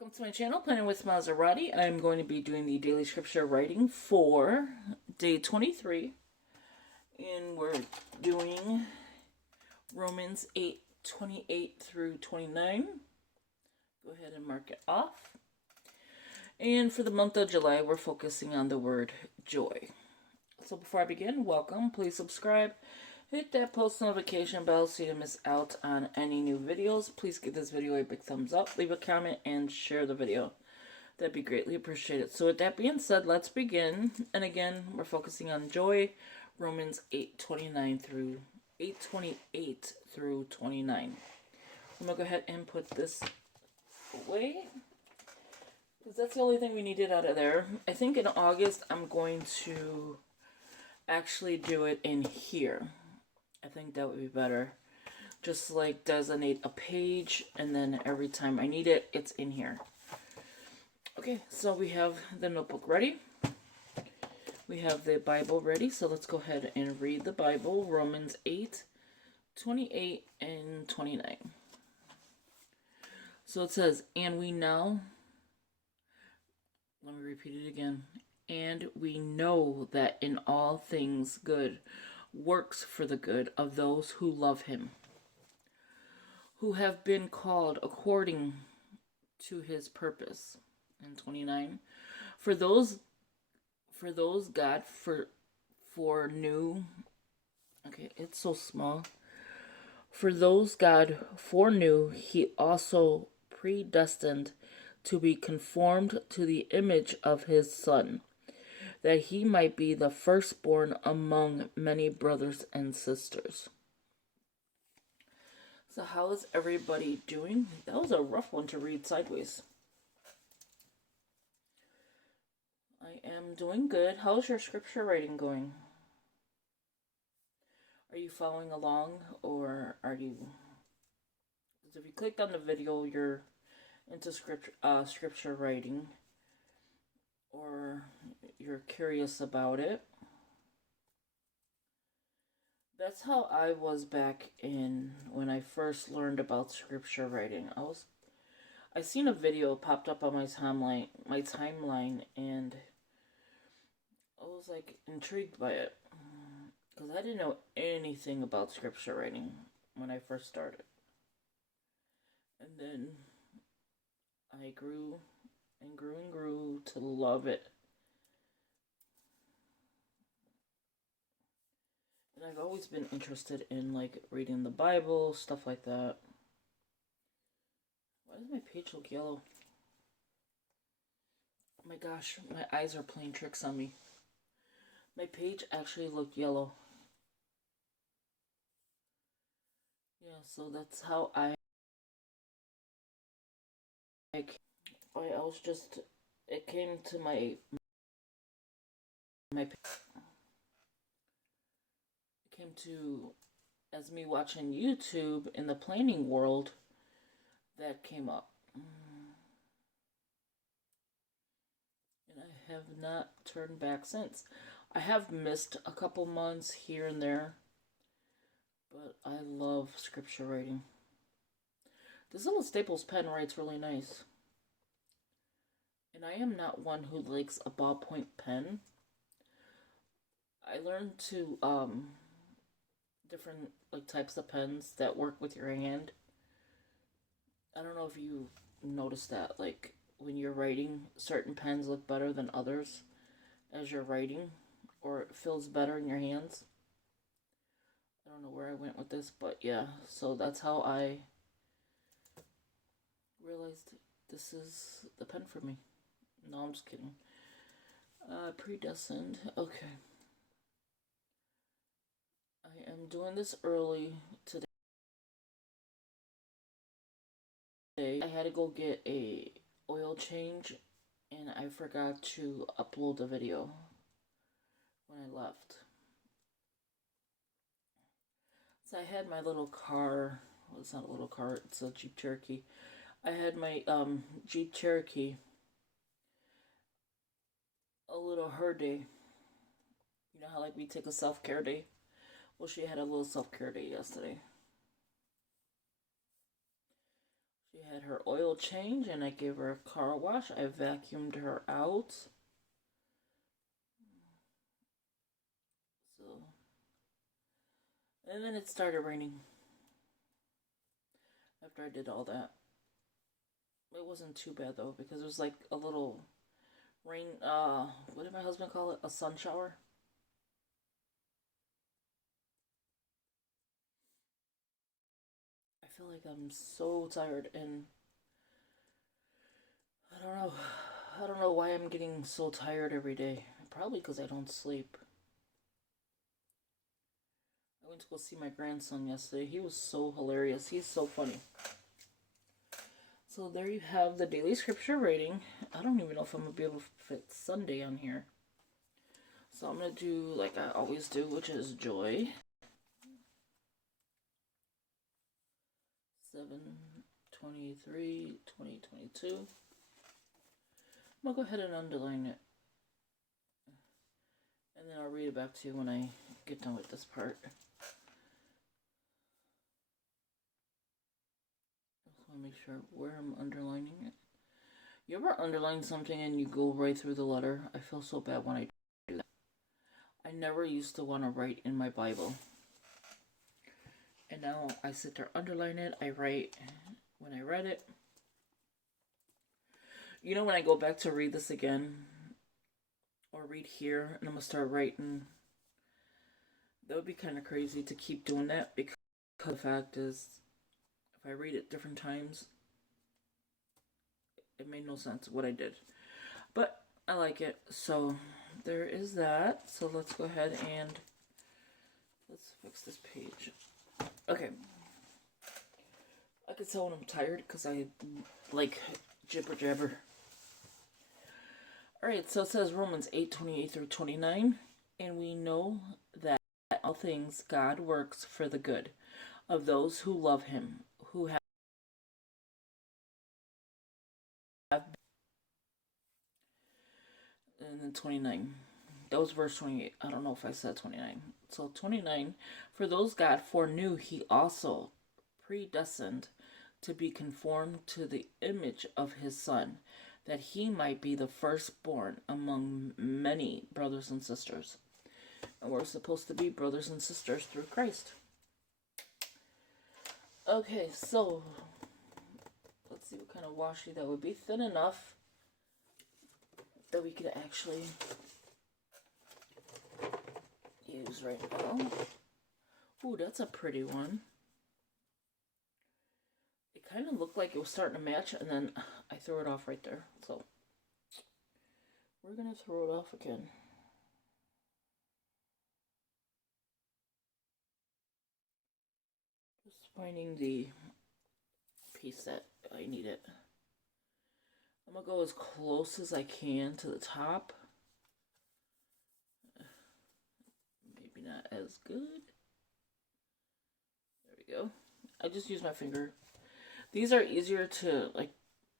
Welcome to my channel, Planning with Maserati. I'm going to be doing the daily scripture writing for day 23. And we're doing Romans 8:28 through 29. Go ahead and mark it off. And for the month of July, we're focusing on the word joy. So before I begin, welcome. Please subscribe. Hit that post notification bell so you don't miss out on any new videos. Please give this video a big thumbs up, leave a comment, and share the video. That'd be greatly appreciated. So with that being said, let's begin. And again, we're focusing on joy, Romans 8:28 through 29. I'm going to go ahead and put this away, because that's the only thing we needed out of there. I think in August, I'm going to actually do it in here. I think that would be better. Just like designate a page, and then every time I need it, it's in here. Okay, so we have the notebook ready. We have the Bible ready, so let's go ahead and read the Bible. Romans 8:28 and 29. So it says, and we now, let me repeat it again. And we know that in all things good works for the good of those who love him, who have been called according to his purpose. And 29, for those God foreknew, okay, it's so small. For those God foreknew, he also predestined to be conformed to the image of his Son, that he might be the firstborn among many brothers and sisters. So how is everybody doing? That was a rough one to read sideways. I am doing good. How's your scripture writing going? Are you following along, or are you... Because if you clicked on the video, you're into scripture writing, or you're curious about it. That's how I was back in when I first learned about scripture writing. I seen a video popped up on my timeline, and I was like intrigued by it, because I didn't know anything about scripture writing when I first started. And then I grew and grew and grew to love it. And I've always been interested in like reading the Bible, stuff like that. Why does my page look yellow? Oh my gosh, my eyes are playing tricks on me. My page actually looked yellow. Yeah, so that's how I was just, it came to my page. It came to, as me watching YouTube in the planning world, that came up. And I have not turned back since. I have missed a couple months here and there, but I love scripture writing. This little Staples pen writes really nice. And I am not one who likes a ballpoint pen. I learned to different like types of pens that work with your hand. I don't know if you noticed that, like when you're writing, certain pens look better than others as you're writing, or it feels better in your hands. I don't know where I went with this, but yeah, so that's how I realized this is the pen for me. No, I'm just kidding. Predestined. Okay. I am doing this early today. I had to go get a oil change, and I forgot to upload the video when I left. So I had my little car. Well, it's not a little car, it's a Jeep Cherokee. I had my Jeep Cherokee a little her day. You know how like we take a self-care day? Well, she had a little self-care day yesterday. She had her oil change and I gave her a car wash. I vacuumed her out. So, and then it started raining. After I did all that. It wasn't too bad though, because it was like a little rain, what did my husband call it? A sun shower? I feel like I'm so tired and I don't know. I don't know why I'm getting so tired every day. Probably because I don't sleep. I went to go see my grandson yesterday. He was so hilarious. He's so funny. So there you have the daily scripture reading. I don't even know if I'm going to be able to fit Sunday on here. So I'm going to do like I always do, which is joy. 7/23/2022. I'm going to go ahead and underline it. And then I'll read it back to you when I get done with this part. I just want to make sure where I'm underlining it. You ever underline something and you go right through the letter? I feel so bad when I do that. I never used to want to write in my Bible. And now I sit there, underline it, I write when I read it. You know, when I go back to read this again, or read here, and I'm going to start writing, that would be kind of crazy to keep doing that, because the fact is, if I read it different times, it made no sense what I did. But I like it, so there is that. So let's go ahead and let's fix this page. Okay. I can tell when I'm tired because I like jibber jabber. Alright, so it says Romans 8:28-29, and we know that all things God works for the good of those who love him, who have and then 29. That was verse 28. I don't know if I said 29. So 29, for those God foreknew, he also predestined to be conformed to the image of his Son, that he might be the firstborn among many brothers and sisters. And we're supposed to be brothers and sisters through Christ. Okay, so let's see what kind of washi that would be. Thin enough that we could actually use right now. Ooh, that's a pretty one. It kind of looked like it was starting to match, and then I threw it off right there. So we're going to throw it off again. Just finding the piece that I needed. I'm going to go as close as I can to the top. Maybe not as good. There we go. I just use my finger. These are easier to like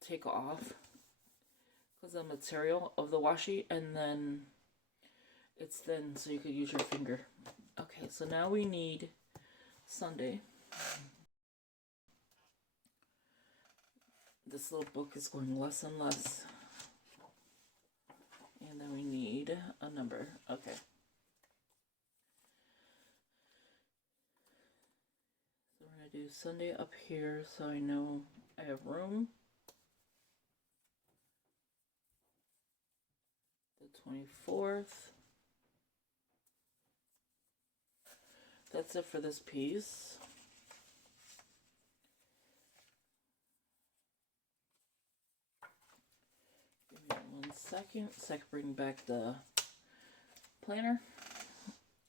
take off because of the material of the washi, and then it's thin so you could use your finger. Okay, so now we need Sunday. This little book is going less and less. And then we need a number. Okay. So we're going to do Sunday up here so I know I have room. The 24th. That's it for this piece. Give me 1 second so I can bring back the planner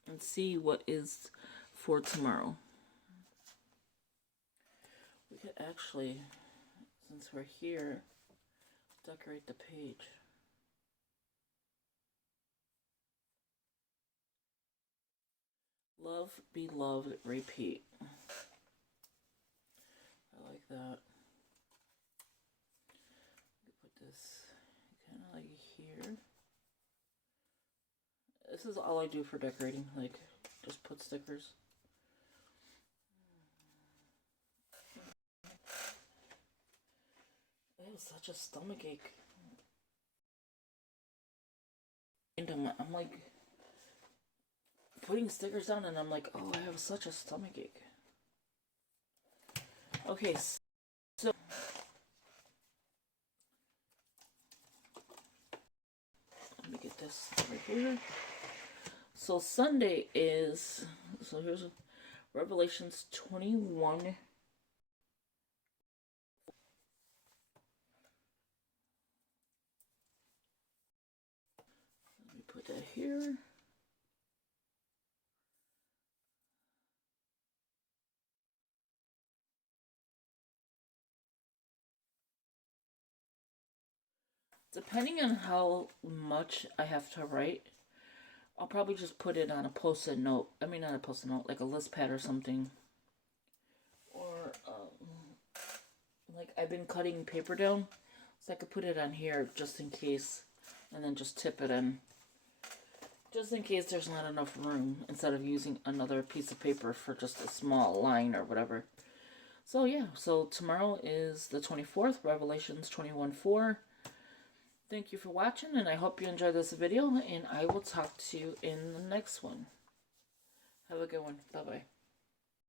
and see what is for tomorrow. We could actually, since we're here, decorate the page. Love, be loved, repeat. I like that. Put this kind of like here. This is all I do for decorating, like just put stickers. have such a stomach ache. And I'm like putting stickers down and I'm like, oh, I have such a stomach ache. Okay, so let me get this right here. So Sunday is, so here's Revelations 21. Let me put that here. Depending on how much I have to write, I'll probably just put it on a post-it note. I mean, not a post-it note, like a list pad or something. Or, like, I've been cutting paper down, so I could put it on here just in case, and then just tip it in. Just in case there's not enough room, instead of using another piece of paper for just a small line or whatever. So, yeah, so tomorrow is the 24th, Revelations 21:4. Thank you for watching, and I hope you enjoyed this video, and I will talk to you in the next one. Have a good one. Bye-bye.